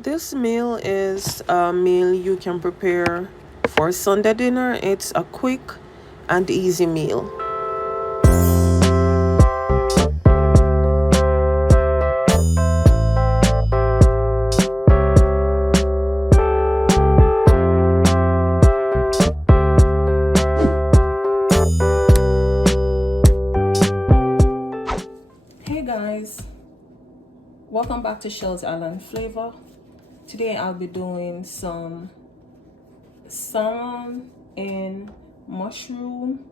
This meal is a meal you can prepare for Sunday dinner. It's a quick and easy meal. Hey guys, welcome back to Shell's Island Flavor. Today I'll be doing some salmon and mushroom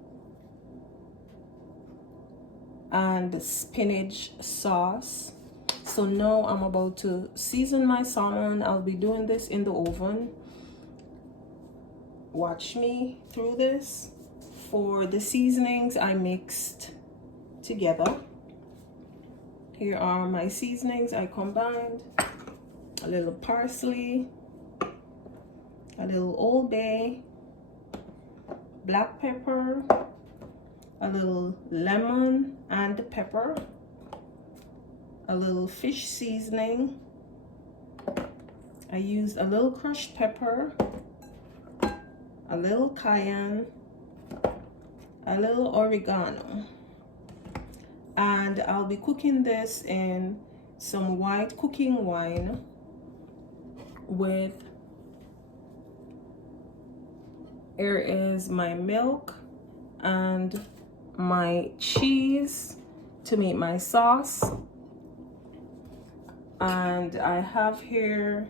and spinach sauce. So now I'm about to season my salmon. I'll be doing this in the oven. Watch me through this. For the seasonings, I mixed together. Here are my seasonings I combined. A little parsley, a little Old Bay, black pepper, a little lemon and pepper, a little fish seasoning. I used a little crushed pepper, a little cayenne, a little oregano. And I'll be cooking this in some white cooking wine with, here is my milk and my cheese to make my sauce. And I have here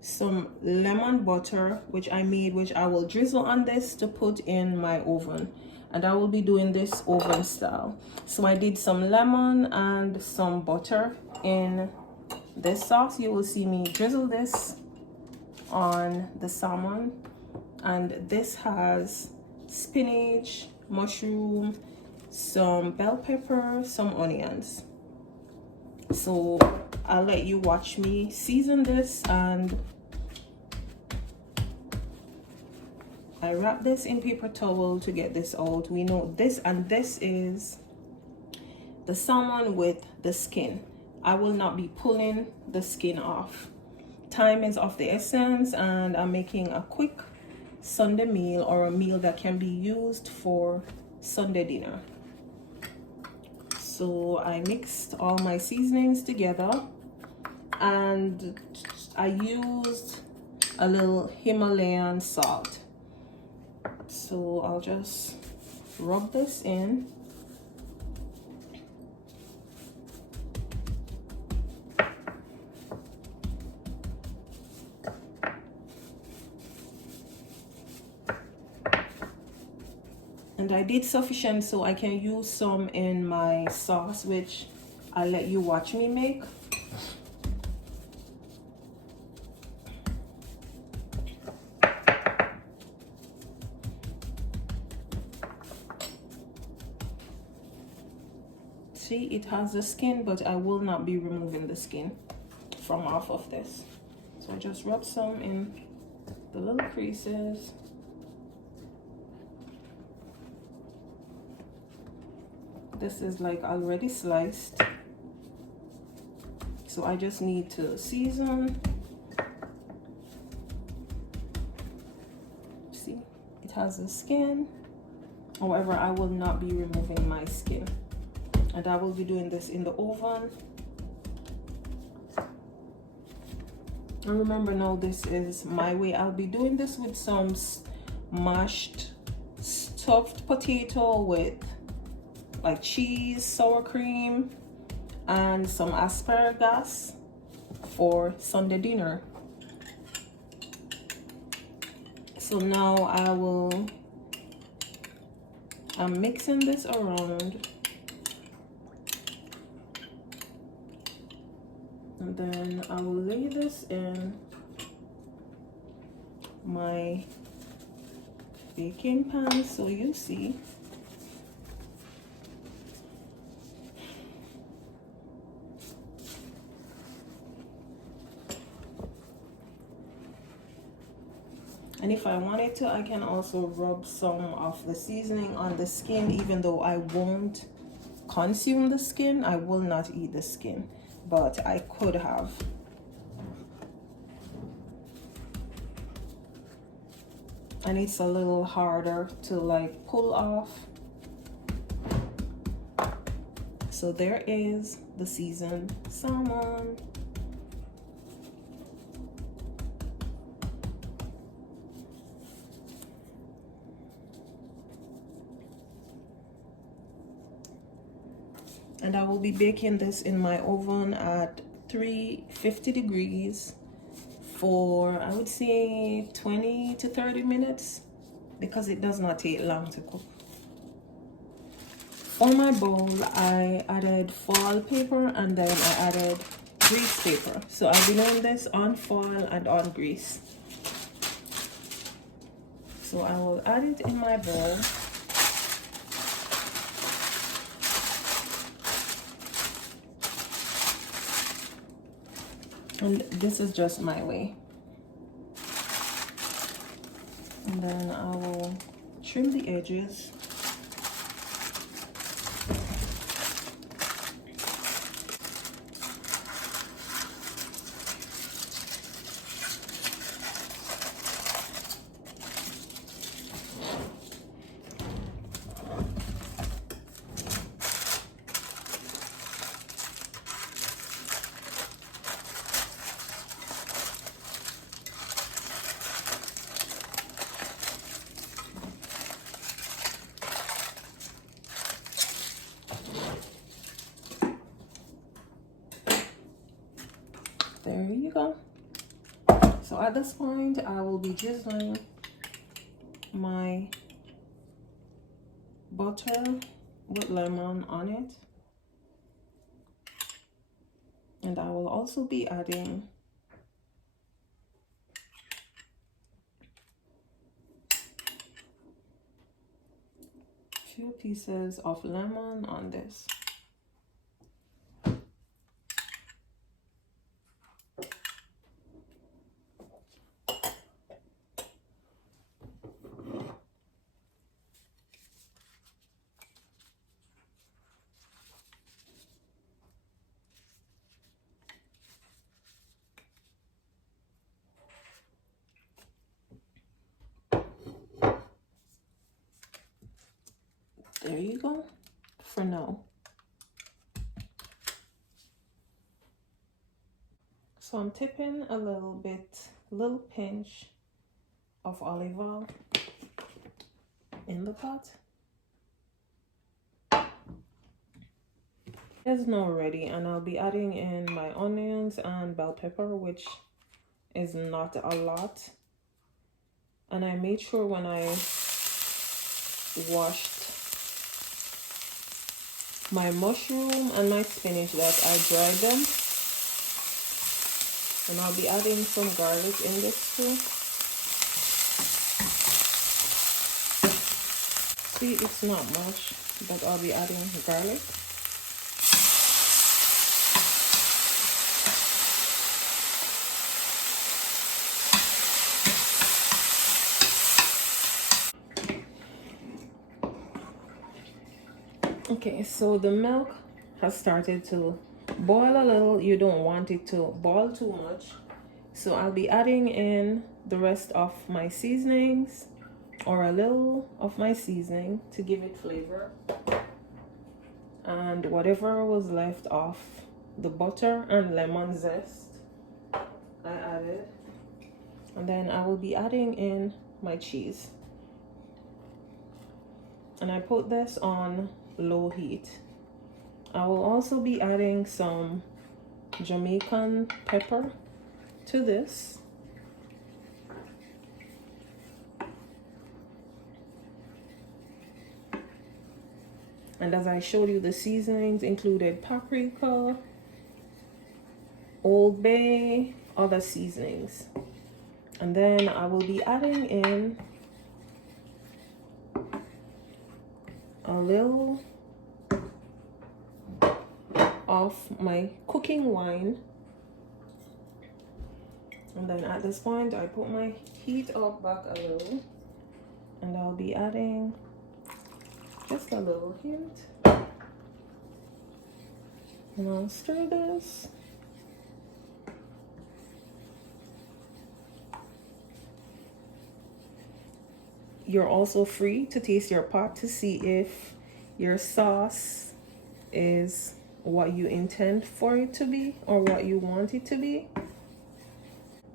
some lemon butter which I made, which I will drizzle on this to put in my oven. And I will be doing this oven style. So I did some lemon and some butter in this sauce. You will see me drizzle this on the salmon. And this has spinach, mushroom, some bell pepper, some onions. So I'll let you watch me season this, and I wrap this in paper towel to get this out. We know this, and this is the salmon with the skin. I will not be pulling the skin off. Time is of the essence, and I'm making a quick Sunday meal, or a meal that can be used for Sunday dinner. So I mixed all my seasonings together, and I used a little Himalayan salt. So I'll just rub this in. And I did sufficient so I can use some in my sauce, which I'll let you watch me make. See, it has the skin, but I will not be removing the skin from off of this. So I just rub some in the little creases. This is like already sliced, so I just need to season. See, it has the skin. However, I will not be removing my skin, and I will be doing this in the oven. And remember, now this is my way. I'll be doing this with some mashed stuffed potato with like cheese, sour cream, and some asparagus for Sunday dinner. So now I'm mixing this around, and then I will lay this in my baking pan so you see. And if I wanted to, I can also rub some of the seasoning on the skin, even though I won't consume the skin. I will not eat the skin, but I could have. and it's a little harder to like pull off. So there is the seasoned salmon. And I will be baking this in my oven at 350 degrees for, I would say, 20 to 30 minutes, because it does not take long to cook. On my bowl, I added foil paper and then I added grease paper. So I'll be doing this on foil and on grease. So I will add it in my bowl. And this is just my way. And then I will trim the edges. There you go. So at this point, I will be drizzling my butter with lemon on it. And I will also be adding a few pieces of lemon on this. There you go, for now. So I'm tipping a little pinch of olive oil in the pot. It's now ready, and I'll be adding in my onions and bell pepper, which is not a lot. And I made sure when I washed my mushroom and my spinach that I dried them. And I'll be adding some garlic in this too. See, it's not much, but I'll be adding garlic. Okay, so the milk has started to boil a little. You don't want it to boil too much. So I'll be adding in the rest of my seasonings, or a little of my seasoning to give it flavor. And whatever was left of the butter and lemon zest, I added. And then I will be adding in my cheese. And I put this on low heat. I will also be adding some Jamaican pepper to this. And as I showed you, the seasonings included paprika, Old Bay, other seasonings. And then I will be adding in a little of my cooking wine. And then at this point, I put my heat up back a little, and I'll be adding just a little hint. And I'll stir this. you're also free to taste your pot to see if your sauce is what you intend for it to be or what you want it to be.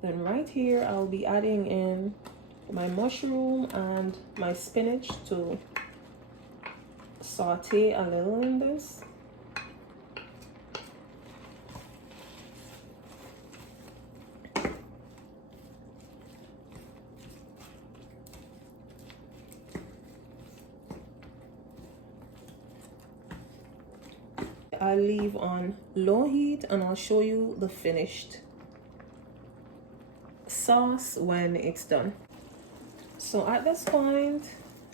Then right here, I'll be adding in my mushroom and my spinach to saute a little in this. I'll leave on low heat and I'll show you the finished sauce when it's done. So at this point,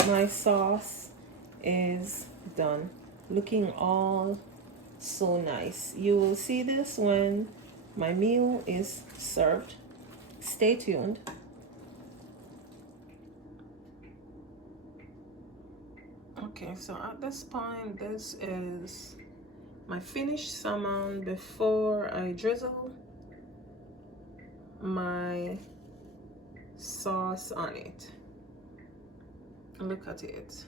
my sauce is done, looking all so nice. You will see this when my meal is served. Stay tuned. Okay, so at this point, this is my finished salmon before I drizzle my sauce on it. Look at it.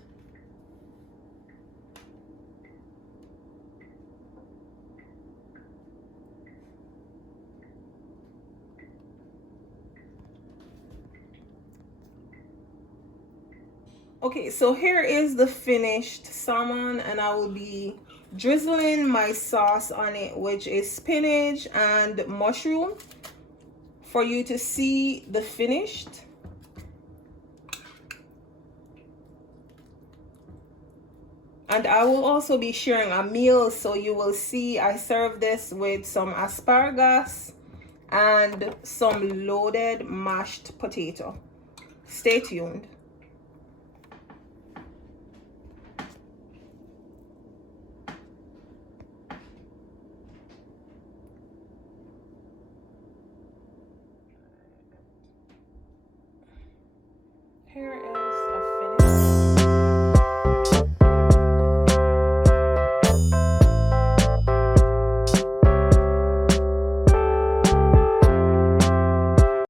Okay, so here is the finished salmon, and I will be drizzling my sauce on it, which is spinach and mushroom, for you to see the finished. And I will also be sharing a meal, so you will see I serve this with some asparagus and some loaded mashed potato. Stay tuned. Here